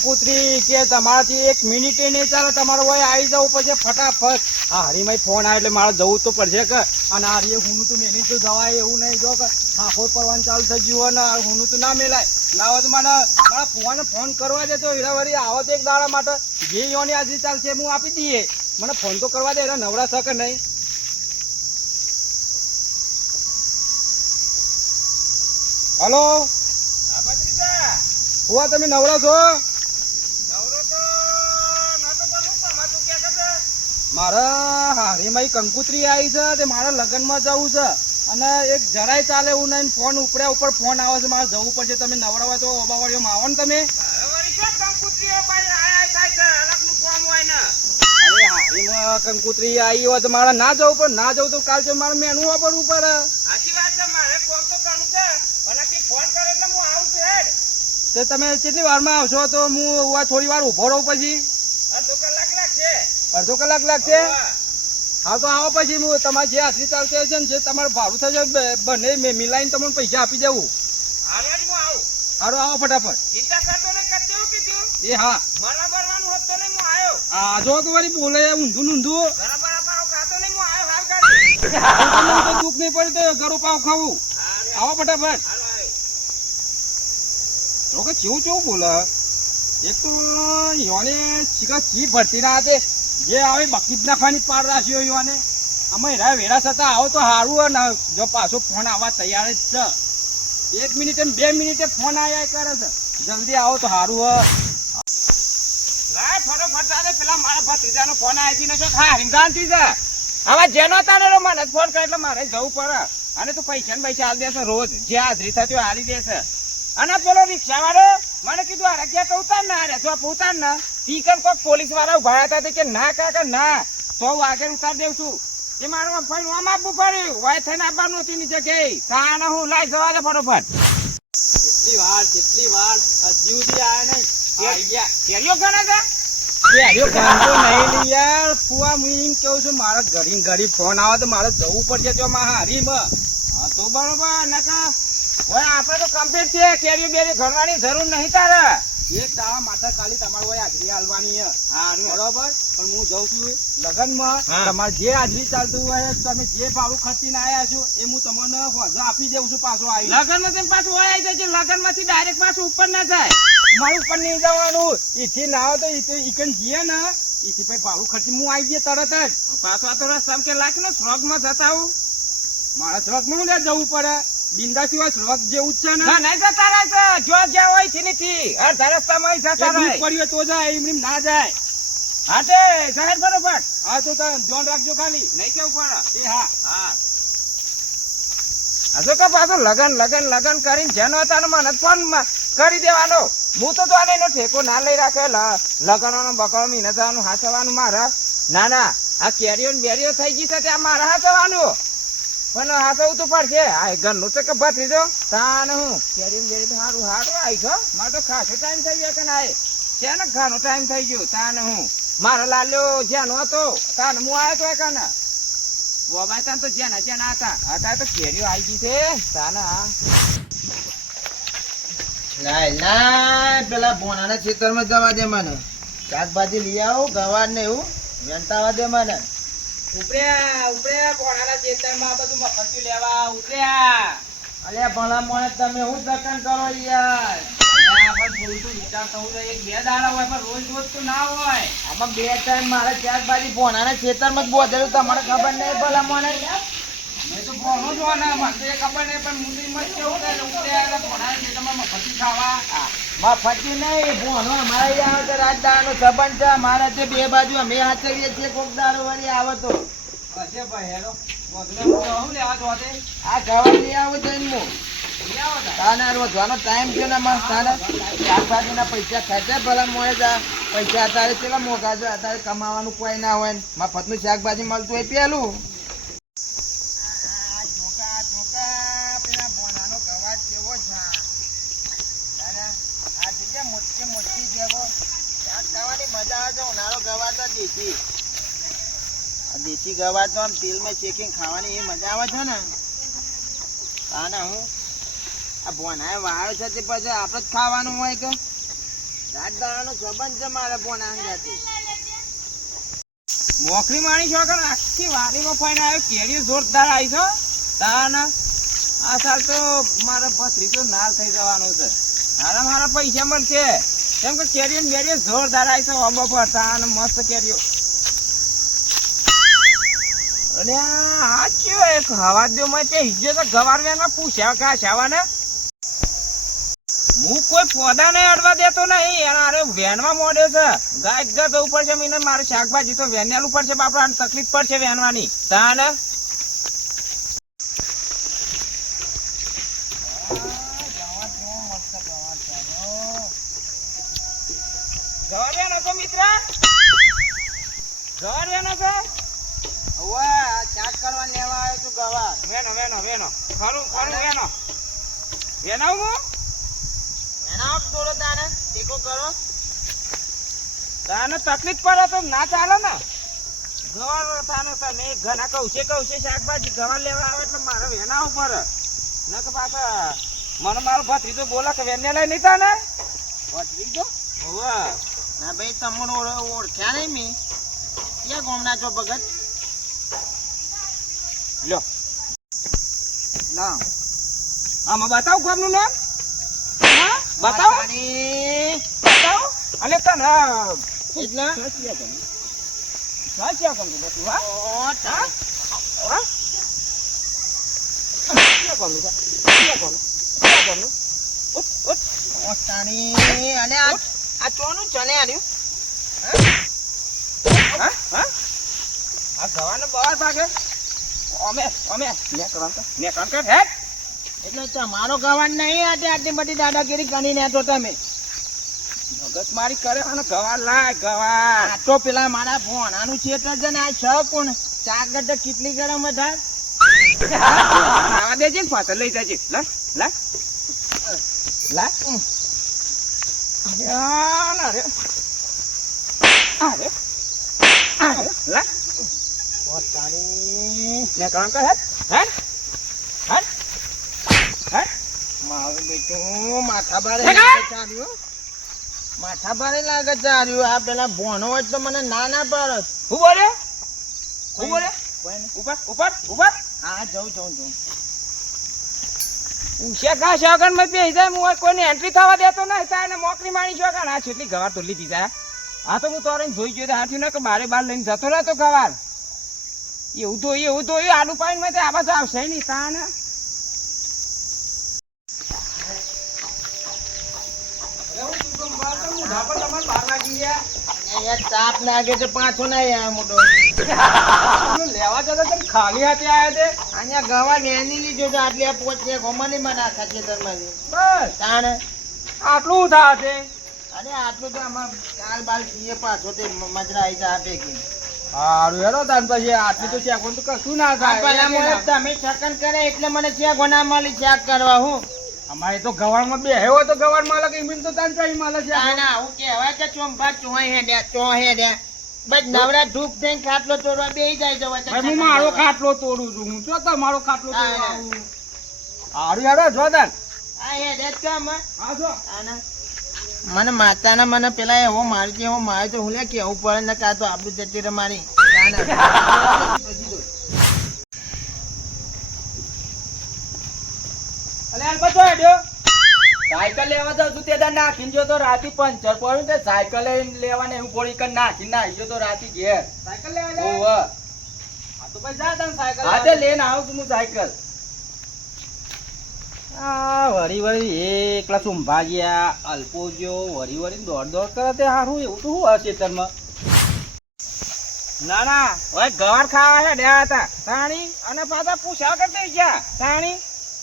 કંકુતરી કે તમારાથી 1 મિનિટે નહીં ચાલે, તમારે હોય આવી જવું પછી ફટાફટ. આ હરીમાં ફોન આવે એટલે મારે જવું તો પડશે કે. અને આ હરીએ હુનું તો મેલી તો જવાય એવું નહીં. જો કે આખો પરવાનું ચાલુ થઈ ગયું હોય ને હુનું તો ના મેલાય. ના હોય તો મારા ફોને ફોન કરવા દે તો હીરાવારી આવો તો એક દાડા માટે જે યોની હાજરી ચાલશે હું આપી દઈએ. મને ફોન તો કરવા દે. એના નવરા છે કે નહીં? હલો, હુવા તમે નવરા છો? મારા હારીમાં કંકુતરી આવી છે તે મારા લગ્નમાં જવું છે અને એક જરાય ચાલે એવું નહીં. ફોન ઉપડ્યા ઉપર ફોન આવે છે, મારે જવું પડશે. તમે નવરા હોય તો ઓબાવાળીમાં આવો ને તમે. અરે હારીમાં કંકુતરી આવી હોય તો મારે ના જવું પણ ના જવું તો કાલ મારે મેનુ વાપરવું પડે. તો તમે કેટલી વારમાં આવશો? તો હું થોડી વાર ઉભો રહું પછી. અડધો કલાક લાગશે? હા તો આવો પછી હું તમારે જે હાજરી ચાલશે છે ને જે તમારે ભાડું થશે બંને મિલાઈને તમને પૈસા આપી દેવું. સારું આવો ફટાફટ. એ હા હા જો તો વળી બોલે ઊંધું ઊંધું દુઃખ નહીં પડે તો ગળો પાવ ખાવું. આવો ફટાફટ. જો કે કેવું કેવું બોલે. એક તો યોને ચી ભરતી ના હાથે જે આવે બકીત નાખવાની પાર રાખ્યો યોને. અમે હેરા વેરા છતાં આવો તો સારું ને. જો પાછો ફોન આવવા તૈયાર જ છે. 1 મિનિટે 2 મિનિટે ફોન આવ્યા કરે છે. જલ્દી આવો તો સારું. ફટોફટ પેલા મારા ભત્રીજાનો ફોન આવી ને રીંગાણથી છે. હવે જેનો તારે મને ફોન કરે એટલે મારે જવું પડે. અને તું પૈસા ને પૈસા હાલ દેશે રોજ જે હાજરી થતી હોય હાલી દેશે. અને પેલો રિક્ષા વાળો મને કીધું આરોગ્ય તો ઉતાર ના રે તો ઉતાર ના. ટીકન કોઈક પોલીસ વાળા ઉભા હતા કે ના કાકા ના તો આગળ ઉતાર દેવ છું. એ મારું ફાઈન આમ આપવું પડ્યું. વાય થઈને આપવાનું હતી નીચે ગઈ કાને હું લાઈ જવા દે ફટોફટ. કેટલી વાર હજી સુધી આયા નહીં. કેરીઓ ગણે છે? કેરીઓ ગણતો નહીં યાર. ફુવા હું એમ કેવું છું મારા ઘડી ફોન આવે તો મારે જવું પડશે તો મારા હારીમાં. હા તો બરોબર નકા હોય આપણે તો કમ્પ્લીટ છે. કેરીઓ બેરી ગણવાની જરૂર નહીં તારે. એક દાડા માટે ખાલી તમારે હોય હાજરી હાલવાની. હા બરોબર. પણ હું જઉં છું લગ્નમાં. તમારે જે હાજરી ચાલતું હોય તમે જે ભાવ ખર્ચીને આવ્યા છો એ હું તમને હોજો આપી દઉં છું. પાછો આવી લગ્ન માં પાછું હોય આવી જાય. લગ્ન માંથી ડાયરેક્ટ પાછું ઉપર ના જાય. મારું ઉપર નહીં જવાનું. ઈથી ના આવે તો ઈકન જઈએ ને ઈથી પછી ભાડું ખર્ચી હું આવી જઈએ તરત જ. પાછો તો રસ્તા કે લાગે ને સ્વર્ગ માં જતા આવું. મારા સ્વર્ગ માં જવું પડે. બિંદા સિવાય સ્વર્ગ જેવું જ છે ને. નહીં જતા રહે જો જ્યાં હોય થી નથી અડધા રસ્તામાં જતા રહે. પડ્યું તો જાય એમ ના જાય. હા તે જાહેર બરોબર. હા તો ધ્યાન રાખજો ખાલી નહીં કેવું પડે. એ હા હા હજુ કે પાછું લગન કરીને જેનો તાનો મને ફોન કરી દેવાનો. હું તો આને એનો ઠેકો ના લઈ રાખે. લગનનો બકરો મહિને થવાનું હાચવાનું મારા. ના આ કેરીઓ બેરીઓ થઈ ગઈ છે ત્યાં મારા હાચવાનું. પણ હાચવું તો પડશે. આ ઘરનું છે કે ભત્રીજો તાને હું કેરીઓ બેરી સારું આવી ગયો. મારે તો ખાસો ટાઈમ થઈ ગયો કે ના છે ને ઘણો ટાઈમ થઈ ગયો. તાને હું મારો લાલ્યો જેનો હતો તાને હું આવ્યો તો કાને બોબાઈ તાન તો જેના હતા અત્યારે તો કેરીઓ આવી ગઈ છે. તાને પેલા ભોણાના ખેતરમાં જવા દે મને. શાકભાજી લઈ આવો ગવાર ને એવું વેંટાવા દે મને. ઉપડ્યા કોણાના ખેતરમાં બધું મફતી લેવા ઉપડ્યા. અલ્યા ભલા મોણે તમે હું દર્શન કરો યાર. વિચાર થવું જોઈએ. 2 દાડા હોય પણ રોજ તો ના હોય. આમાં 2 ટાઈમ મારે શાકભાજી ભોણાના ખેતરમાં જ બોધેલું તમને ખબર નહીં ભલા મોણે. મેં તો ભોણો જો ને મને ખબર નહીં પણ મુંબઈમાં કેવું થાય ઉપડ્યા ભોણાના ખેતરમાં મફતી ખાવા. મફતી નહીં ભોણો અમારે આવે તો રાત દાડાનો સંબંધ છે. મારા તે 2 બાજુ અમે હાચવીએ છીએ. કોક દાડો વળી આવે તો હશે ભાઈ હેરો લેવા જો આ ગવાર લઈ આવો જઈને હું તાના રોજવાનો ટાઈમ છે ને મસ્ત તારા શાકભાજીના પૈસા ખર્ચે ભલા મોડે જા. પૈસા અત્યારે પેલા મોઘા છે. અત્યારે કમાવાનું કોઈ ના હોય ને મફતનું શાકભાજી મળતું હોય પેલું. પેલા બોનાનો ગવાર કેવો છે. આ જગ્યા મોટી જેવો શાક ખાવાની મજા આવે છે. ઉનાળો ગવાર તો દેશી ગવાર તો આમ તેલમાં ચેકિંગ ખાવાની એ મજા આવે છે ને. આને હું આ ભોનાએ વાળો છે તે પછી આપણે જ ખાવાનું હોય કે દાદાનો સંબંધ છે મારે ફોન આંગાથી. મોકરી માણી છો કે આખી વાડીમાં ફાઈને આવ્યો કેરીઓ જોરદાર આવી છો તાન આ સાલ તો મારા ભત્રીજો નાલ થઈ જવાનો છે મારા પૈસા મળશે કેમ કે કેરીઓ ને બેરીઓ જોરદાર આવી છે ઓબો પર તાન મસ્ત કેરીઓ અરે આ ચિયો એક હવા દો માં હિજ્જો તો ગવાર વેનમાં પૂછ્યા કા શાવાને હું કોઈ પોદા ને અડવા દેતો નહીં અરે વેનમાં મોડે છે ગાય ગા જવું પડશે મને મારે શાકભાજી તો વેનેલું પડશે બાપડા તકલીફ પડશે વેનવાની તાને જવા દે નતો મિત્ર જવા દે નતો હવે ચાક કરવા લેવા આવ્યો તું ગવાર. વેનો ખરું વેનો વેનાવું એના થોડો તાને ટેકો કરો. તાને તકલીફ પડે તો ના ચાલે ને ગવાર તાને તને ઘણા કૌશે શાકભાજી ગવાર લેવા આવે એટલે મારે વેના ઉપર ન કે પાછા મને મારો ભત્રીજો બોલા કે વેને લઈ નહીં તાને ભત્રીજો? હોવે ના ભાઈ તમને ઓળખ્યા નહીં મી. ક્યાં ગામના છો ભગત? લ્યો ના આમાં બતાવ ગામનું નામ હા બતાવ બતાવ અને તને એટલે સાચી કમ બધું હા ઓ તા હા ઓ તાણી અને આ ચોનું ચને આલ્યું હા હા આ ગવાનો બહાર ભાગે અમે ને કર હે એટલે તમારો ગવાન નહીં આટલી બધી દાદાગીરી કરીને તો તમે મગજ મારી કરે અને ગવાર લાય ગવાર આ તો પેલા મારા ભોણાનું છેતર છે ને આ છ કોણ ચાકર તો કેટલી ગરમ થાય. આવા દેજે ને પાછળ લઈ જજે લા લા લા અરે અરે અરે લા ઓ તાણી ને કામ કર હે હે હે મારું બેટું માથા ભારે હે, લાગે ચાલ્યું. માથા ભારે લાગે ચાલ્યું. આ પેલા ભોણો હોય તો મને ના પડત. હું બોલે ઉપર હા જઉં ઉશે ઘા શગન માં બેહી જાય હું કોઈને એન્ટ્રી થવા દેતો નહીં તાને મોકરી માણી શગન આ છેટલી ગવાર તો લીધી જાય આ તો હું તોરે જોઈ જોઈ હાથ્યું ને કે બારે બાર લઈને જતો રહેતો ગવાર એવું તો આલુ પાણી માં આ બાજુ આવશે નહીં તાને તાપ લાગે તો પાછો નહીં આવે મોટો. લેવા જતો તો ખાલી હાથે આવ્યા તે અહીંયા ગવા વેની લીધો તો આટલી આ પોચે ગોમાની માં નાખા ખેતરમાંથી. બસ તાણે આટલું થા છે અરે આટલું તો આમાં કાલ બાલ પીએ પાછો તે મજરા આવી જાય આપે કે સારું હેરો તાન પછી આટલી તો ચેક તો કશું ના થાય પેલા મને તમે છકન કરે એટલે મને ચેક ગોના માલી ચેક કરવા હું અમારે તો ગવારમાં બે હેવો તો ગવાર માલક ઇમિન તો તાન ચાઈ માલે છે ના હું કહેવાય કે ચોંભા ચોહે બસ નવરા ધૂપ થઈને ખાટલો તોડવા બેહી જાય જવા ભાઈ હું મારો ખાટલો તોડું છું હું તો મારો ખાટલો તોડું હારું હેરો જો તાન આ હે દે કામ હા જો મને માતાના મને પેલા એવો મારી છે એવો મારે તો હું લે કેવું પડે ને કાં તો આપણું જતી રે મારી અલે આલ બતો હેડ્યો સાયકલ લેવા જાવ છું તે દા નાખીને જો તો રાતી પંચર પડ્યું તે સાયકલ લેવાને હું પોળી કર નાખીને નાખી જો તો રાતી ઘેર સાયકલ લેવા લે ઓવ આ તો ભાઈ જા તને સાયકલ હા તે લઈને આવું છું હું સાયકલ આ વળી એકલા સુંભા ગયા અલ્પો ગયો વળી દોડ કરે તે હારું એવું તો શું હશે તરમાં ના હવે ગવાર ખાવા હેડ્યા હતા તાણી અને પાછા પૂછ્યા કરતા ગયા તાણી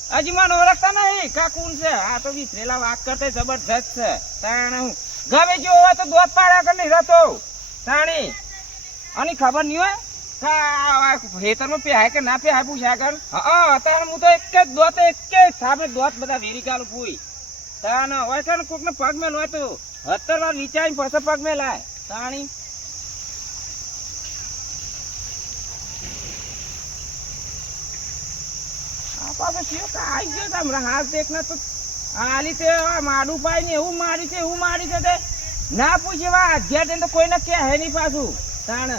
હજી મને ઓળખતા નહીં કા કોણ છે આ તો વિસરેલા વાત કરતે જબરજસ્ત છે તાણે હું ગમે જો હોય તો દોત પાડ્યા કર નહીં રહેતો તાણી અને ખબર નહીં હોય ખેતરમાં પહેરાય કે ના પહેરાય પૂછ્યા કર હા અત્યારે હું તો એક જ દોત આપણે દોત બધા વેરી કાલું પૂઈ તાને હોય છે ને કોકને પગ મેલ હોય તો 70 વાર વિચારીને પછી પગ મેલાય તાણી પાછો શિયો કાઈ ગયો હમણાં હાથ દેખ ને તો આલી તે માડું પાઈ ને એવું મારી છે તે ના પૂછે વા અગિયાર દિન તો કોઈને કે હે નહીં પાછું તાણ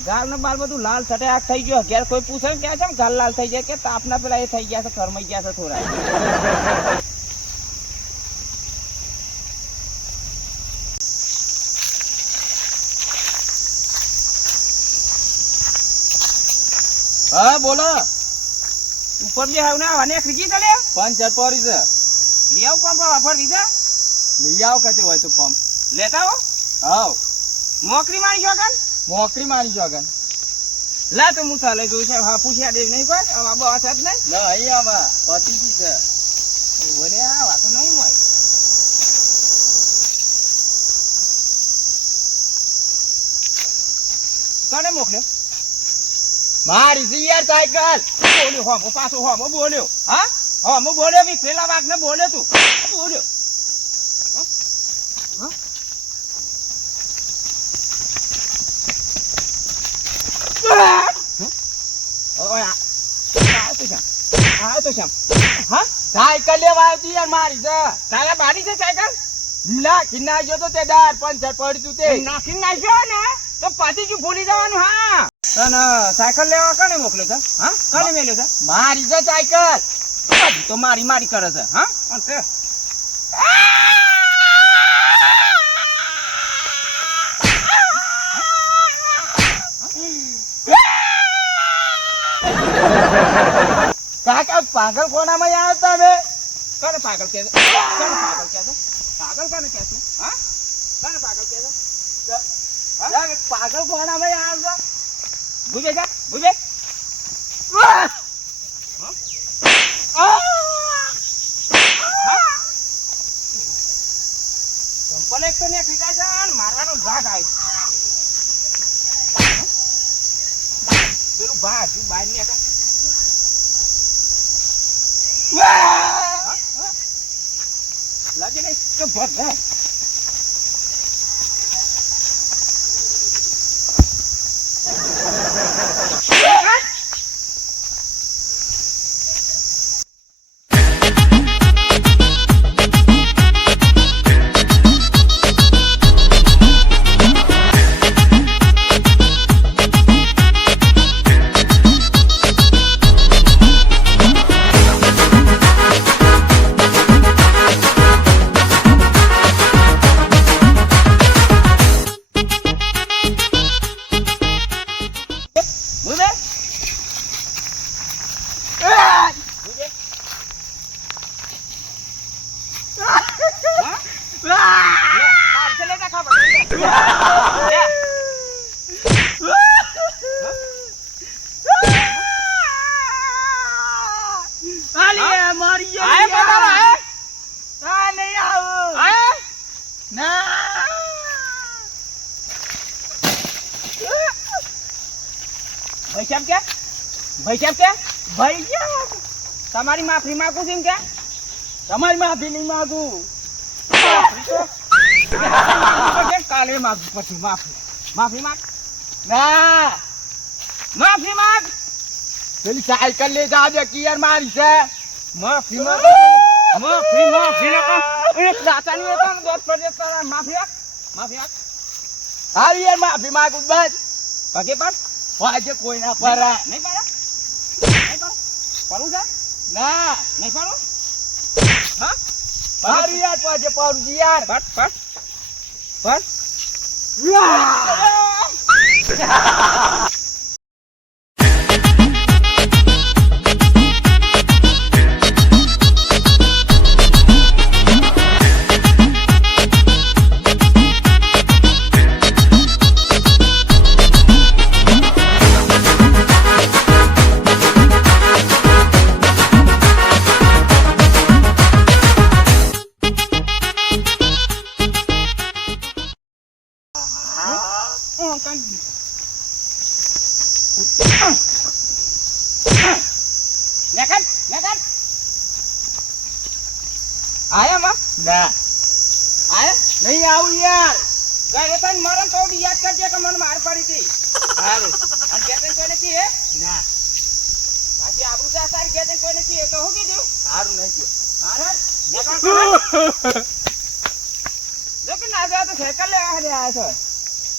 ગાલ ને બાલ બધું લાલ સટાક થઈ ગયો અગિયાર કોઈ પૂછે ને કે છે ને ગાલ લાલ થઈ જાય કે તાપના પેલા એ થઈ ગયા છે કરમાઈ ગયા છે થોડા હા બોલો ઉપર જે હાવ ને અને ખીજી કરે પંચ પડી છે લઈ આવ પંપ વાપર દીધા લઈ આવ કતે હોય તો પંપ લેતા હો હાવ મોકરી મારી છો કન મોકરી મારી જોગન લા તો હું ચાલે જોઉં છે હા પૂછ્યા દેવ નહીં કોઈ આ બસ જ નહીં નહીં આવા પતિજી છે બોલે આ વાતો નહીં હોય કોને મોકલ્યો મારી છે યાર સાયકલ બોલ્યો હો પાછો હો બોલ્યો હા હો હું બોલ્યો બી પેલા વાઘ ને બોલ્યો તું બોલ્યો સાયકલ લેવા આવતી યાર મારી છે તારા બારી છે સાયકલ નાખી નાખ્યો તો તે દાર પંચર પડ્યું તે નાખી નાખ્યો ને તો પાછી જ ભૂલી જવાનું હા તને સાયકલ લેવા કને મોકલ્યો છે હા કને મેલ્યો છે મારી છે સાયકલ હજી તો મારી મારી કરે છે હા અને તે કાકા પાગલ કોનામાં આવ્યા તમે કને પાગલ કે છે કને પાગલ કે છે પાગલ કને કે છે હા કને પાગલ કે છે પાગલ કોનામાં આવ્યા બુજે જા બુજે સંપલ એક તો ને ખીચા છે અને મારવાનો ભાગ આવે પેલું ભાગ બહાર ને લાગે નહીં તો ભર જાય તમારી માફી માંગુ છું કે તમારી માફી નહીં માંગુ કાલે માંગુ પછી માફી માંગ ના માફી માંગ પેલી સાયકલ લઈ જાજે કે યાર મારી છે માફી માંગ માફી ના એક દાતાની હતા દોત પ્રદેશ તારા માફી માંગ હાલ યાર માફી માંગુ બસ પગે પર આજે કોઈ ના પરા નહીં પાડો નહીં પાડો પાડું છે ના નહીં પાડો હા મારી યાર પાજે પાડું યાર પટ પટ આયા માં ના આયા નહીં આવું યાર ગયે તન મરણ તો બી યાદ કરજે કે મને માર પડી હતી સારું અને કેતન કોઈને કીએ ના બાકી આબરૂ જા સારી કેતન કોઈને કીએ તો હું કીધું સારું નહીં હારા દેખાણ જો કે ના જાય તો સાયકલ લેવા દે આવ્યો છો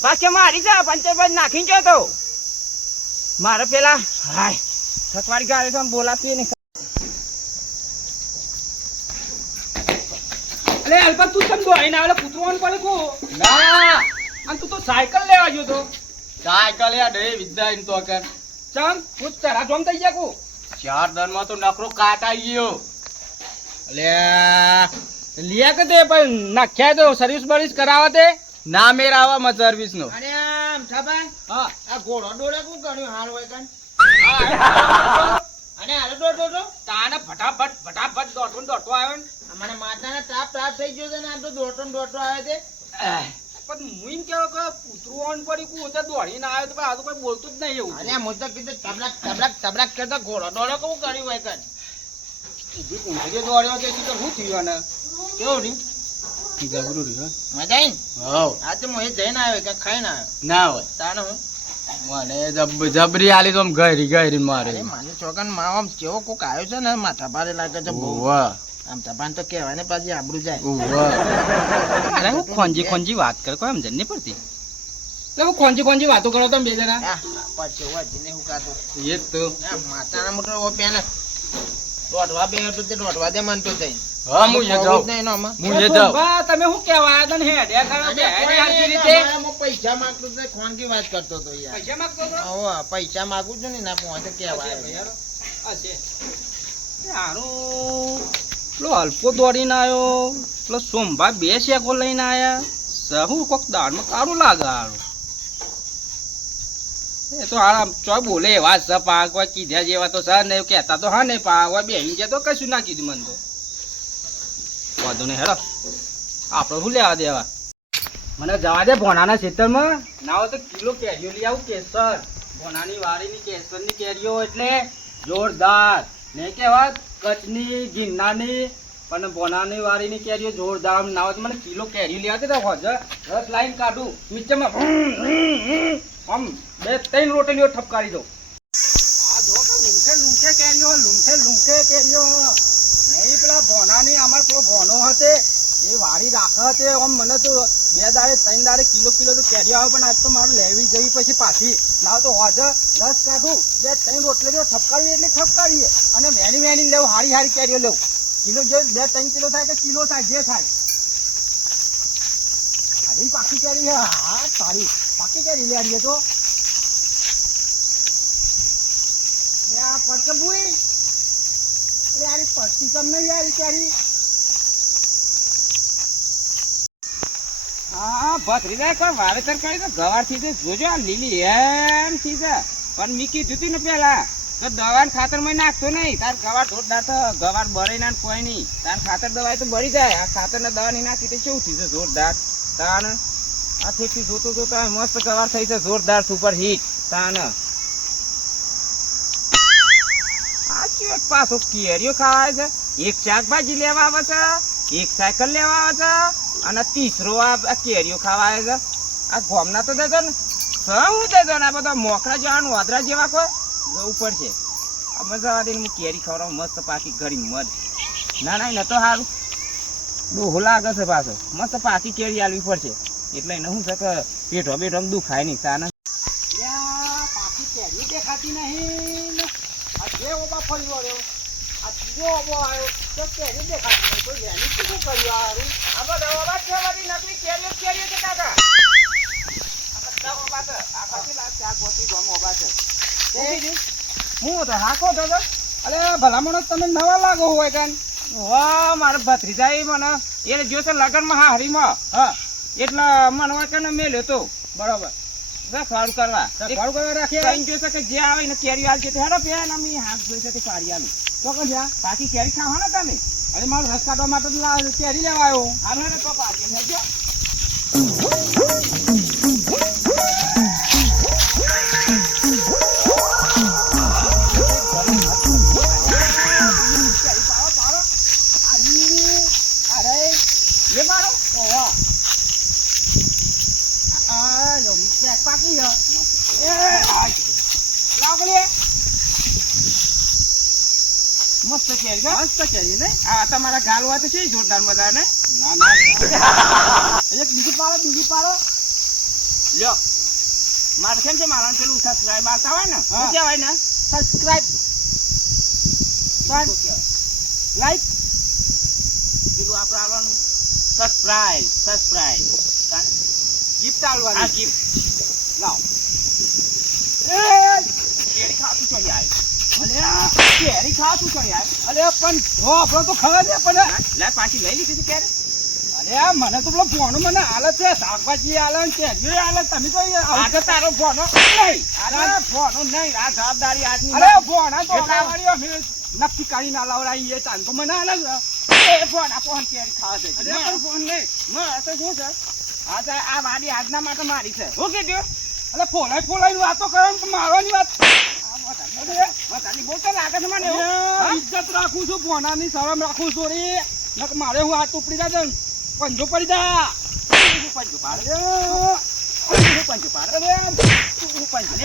પાછી મારી જા પંચર નાખીને ગયો તો મારે પેલા હાય સકવારી ગાડી તો બોલાતી નહીં. અલે અલ્પા તું કેમ દોડીને આવે કૂતરવાનું પડે કો ના અને તું તો સાયકલ લેવા ગયો તો સાયકલ યાર ડે વિદ્યા ઇન તો કર ચમ હું ચરા જોમ થઈ ગયા કો 4 દનમાં તો નકરો કાટ આવી ગયો. અલે લિયા કે તે પણ નાખ્યા તો સર્વિસ બર્વિસ કરાવવા તે ના મેર આવા સર્વિસ નો. અરે આમ છાભાઈ હા આ ઘોડો દોડે કું કર્યું હાલ હોય કન અને હાલો દોડો તાને ફટાફટ દોડતો આવ્યો ને મને માતાને તાપ થઈ ગયો છે ને આમ તો દોડતો આવે છે પણ હું એમ કેવો કે કૂતરવાનું પડી કું તો દોડીને આવ્યો તો આ તો કોઈ બોલતું જ નહીં એવું અને હું તો કીધું તબલક કરતો ઘોડો દોડો કું કર્યું હોય કન ઊભી કુંભરી દોડ્યો તે શું શું થયું ને કેવું રહ્યું જબરું રહ્યું મજા આવી ને હવ આ તો હું જઈને આવ્યો કે ખાઈને આવ્યો ના હોય તાણે હું મને જબરી આલી તો આમ ગયરી મારે. અરે મારે છોકરાને માં આમ કેવો કોક આવ્યો છે ને માથા ભારે લાગે છે બહુ વાહ આમ તપાન તો કહેવાય ને પાછી આબરૂ જાય વાહ અરે હું ખોંજી વાત કર કોઈ સમજણ નહીં પડતી એટલે હું ખોંજી વાતો કરો તમે બે જણા આ પછી વાજીને હું કાતો એ તો આ માતાના મોટો ઓ પેન દોડવા બે હતો તે દોડવા દે મન તો જઈને હા હું એ જાઉં નહીં આમાં હું એ જાઉં. બા, તમે શું કહેવા આવ્યા તા ને હેડ્યા કરો અને બે હેડ્યા હરખી કોઈ રીતે નહીં, હું પૈસા માંગતો તો ખોનકી વાત કરતો તો યાર પૈસા માંગતો હતો? હવે પૈસા માંગુ છું ને ના પહોંચે કેવા પેલો હલકો દોડીને આવ્યો પેલો સોમભા 2 શેકો લઈને આયા સહુ કોક દાળમાં કાળું લાગે હારું એ તો હારા ચોય બોલે એવા છે પા કોઈ કીધા જેવા તો સર નહીં કહેતા તો હા નહીં પા હવે બેહી જાય તો કશું ના કીધું મને તો વાંધો નહીં હેડો આપણે શું લેવા દેવા મને જવા દે ભોણાના ખેતરમાં ના હોય તો કિલો કેરીઓ લઈ આવું કેસર ભોણાની વાડીની કેસરની કેરીઓ એટલે જોરદાર નહીં કહેવાત કચ્છની ગિરનારની પણ ભોણાની વાડીની કેરીઓ જોરદાર ના હોય તો મને કિલો કેરીઓ લઈ આવતી તો રસ લાઈન કાઢું નીચેમાં આમ 2-3 રોટલીઓ ઠપકારી દઉં આ જો કે લૂંખે કેરીઓ નહીં પેલા ભોણાની અમાર પેલો ભોણો હતે એ વાડી રાખે હતે આમ મને તો 2 દાડે 3 દાડે કિલો તો કેરીઓ આવે પણ આજ તો મારે લેવી જવી પછી પાછી લાવ તો હોજે રસ કાઢું 2-3 રોટલીઓ ઠપકારી એટલે ઠપકારીએ અને વેની લેવું હારી કેરીઓ લેવું કિલો જે 2-3 કિલો થાય કે કિલો થાય જે થાય હારી પાકી કેરી હા સારી પાકી કેરી લે આવીએ તો આ પડકે ભૂઈ અરે આરી પડતી કમ નહીં યાર કેરી હા ભત્રી જાય કોઈ વાવેતર કરી તો ગવાર થી જોજો આ લીલી એમ થી છે પણ મી કીધું તું ને પેલા તો દવા ખાતર માં નાખતો નહીં તાર ગવાર જોરદાર તો ગવાર બરે ના કોઈ નહીં તાર ખાતર દવાઈ તો બળી જાય આ ખાતર ને દવા નહીં નાખી તો કેવું થઈ છે જોરદાર તાન આ ખેતી જોતા મસ્ત ગવાર થઈ છે જોરદાર સુપર હિટ તાન આ કેવો પાછો કેરીઓ ખાવાય છે એક શાકભાજી લેવા આવે છે એક સાયકલ લેવા આવે છે અને તીસરો આ કેરીઓ ખાવા આવે છે આ ગોમના તો દેજો ને શું દેજો ને આ બધા મોકરા જેવા વાદરા જેવા કોઈ જવું પડશે આ મજા આવે હું કેરી ખવડાવ મસ્ત પાકી ઘડી મધ ના ન તો સારું બહુ લાગે છે પાછો મસ્ત પાકી કેરી આલવી પડશે એટલે એને શું છે કે પેટો દુખાય નહીં તાને પાકી કેરી દેખાતી નહીં આ જે ઓબા ફરી વળ્યો આ ત્રીજો ઓબો આવ્યો તો કેરી દેખાતી નહીં તો એની શું કર્યું હારું આ બધા ઓબા છે બધી નકલી કેરીઓ છે કાકા આ બધા ઓબા છે આ પછી લાગ ચાર પોતી ગમ ઓબા છે હું તો હાકો તો અરે ભલામણો તમે નવા લાગો હોય કાન વાહ મારા ભત્રીજાઈ મને એને જોશે લગનમાં હારીમાં હા એટલે મને હોય કે મેલ્યો તો બરોબર સારું કરવા રાખીએ જોશે કે જે આવે ને કેરી આલશે તો હેડો પેન અમે હાથ જોઈશે કે સારી આલું તો કે જ્યાં બાકી કેરી ખાવા ને તમે અરે મારું રસ કાઢવા માટે કેરી લેવા આવ્યો હાલ હેડો તો પાછી લેજો પાકી મસ્ત કેરી ને આ તમારા ગાલવા તો છે જોરદાર મજા ને ના ના એક બીજી પાડો લ્યો મારે કેમ છે મારા પેલું સબસ્ક્રાઇબ મારતા હોય ને શું કહેવાય ને સબસ્ક્રાઇબ લાઈક પેલું આપણે આવવાનું સબસ્ક્રાઇબ ગિફ્ટ આવવાની આ ગિફ્ટ લાવ કેરી ખાતું છો યાર કેરી ખાતું છો યાર અરે પણ જો આપણો તો ખબર છે પણ લે પાછી લઈ લીધી છે ક્યારે અરે મને તો પેલો ફોન મને હાલત છે શાકભાજી હાલત છે જે હાલત તમે તો આજે તારો ફોન નહીં અરે ફોન નહીં આ જવાબદારી આજની અરે ફોન તો વાળી નક્કી કરી ના લાવડાવી એ તાન તો મને હાલત એ ફોન આ ફોન કેરી ખાવા દે અરે પણ ફોન નહીં તો શું છે આ વાડી આજના માટે મારી છે શું કીધું અરે ફોલાઈ વાતો કરે ને મારવાની વાત બોલતો લાગે છે મને ઇજ્જત રાખું છું ફોનાની શરમ રાખું છું રે મારે હું હાથ ઉપડી જાય પંજો પડી જા પંજો પાડે પંજો પાડે પંજો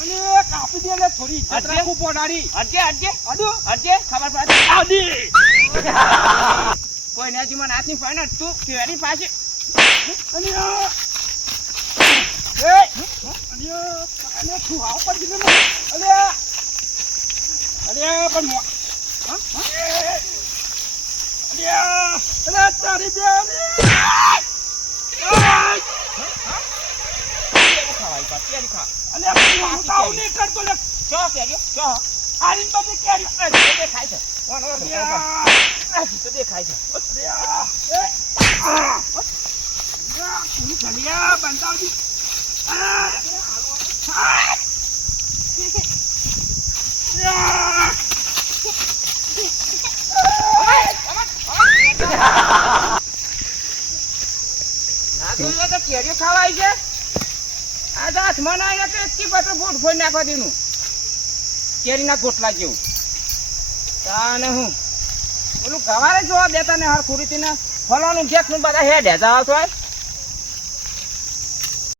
અને કાપી દે લે થોડી ઇજ્જત રાખું પોડાડી અડજે ખબર પડે આડી કોઈ નથી મને હાથની ફાઈન તું કેરી પાછી અને તું આવ પર દીધું અરે પણ તારી બેન કરતો લે ચો કેરી ચો આની બધી કેરી દેખાય છે દેખાય છે બંધાવજી કેરીઓ ખાવાય છે આ તો હાથમાં ના આવ્યા તો એકી પત્ર ફૂટ ફોડી નાખવા દેનું કેરીના ગોટલા જેવું તાને હું ઓલું ગવારે જોવા દેતા ને હર ખુરીથી ને ફલાનું જેક નું બધા હેડ હેજા આવતો હોય